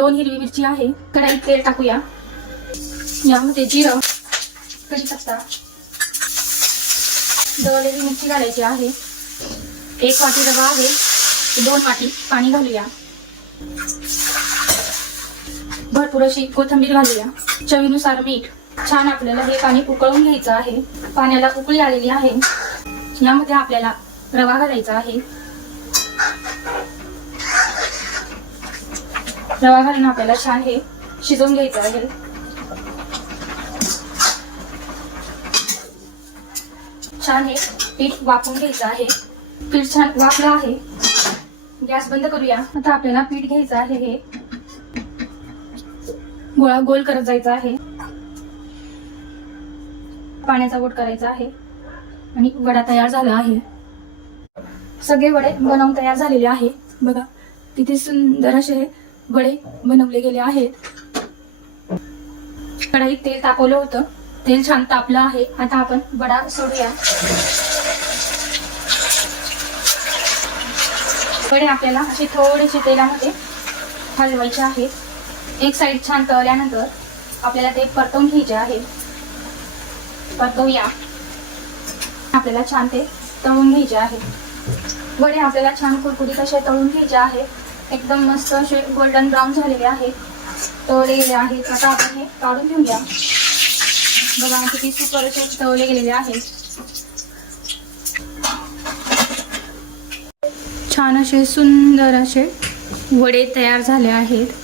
2 हिरवी मिरची आहे। कढईत तेल टाकूया, यामध्ये जिरं, कढीपत्ता, दळलेली मिरची घालायची आहे। 1 वाटी रवा आहे, 2 वाटी पाणी घालूया। भरपूर अशी कोथिंबीर घालूया, चवीनुसार मीठ। छान आपल्याला हे पाणी उकळून घ्यायचं आहे। पाण्याला उकळी आलेली आहे, यामध्ये आपल्याला रवा घालायचा आहे। रवा घालून आपल्याला छान हे शिजवून घ्यायचं आहे। छान हे पीठ वाफवून घ्यायचं आहे। पीठ छान वाफलं आहे, गॅस बंद करूया। आता आपल्याला पीठ घ्यायचं आहे, हे गोळा गोल करत जायचा आहे। पाण्याचा गोट करायचा आहे आणि वडा तयार झाला आहे। सगळे वडे बनवून तयार झालेले आहे। बघा किती सुंदर असे वडे बनवले गेले आहेत। कढईत तेल तापवलं होतं, तेल छान तापलं आहे। आता आपण वडा सोडूया। वडे आपल्याला असे थोडेसे तेलामध्ये हलवायचे आहेत। एक साइड छान तळल्यानंतर आपल्याला ते परतवून घ्यायचे आहे। परतवूया, आपल्याला छान ते तळून घ्यायचे आहे। वडे आपल्याला छान कुरकुरीत असे तळून घ्यायचे आहे। एकदम मस्त असे गोल्डन ब्राउन झालेले आहेत, तळलेले आहेत। आता आपण हे काढून घेऊया। बघा किती सुपर असे तळले गेलेले आहेत। छान असे सुंदर असे वडे तयार झाले आहेत।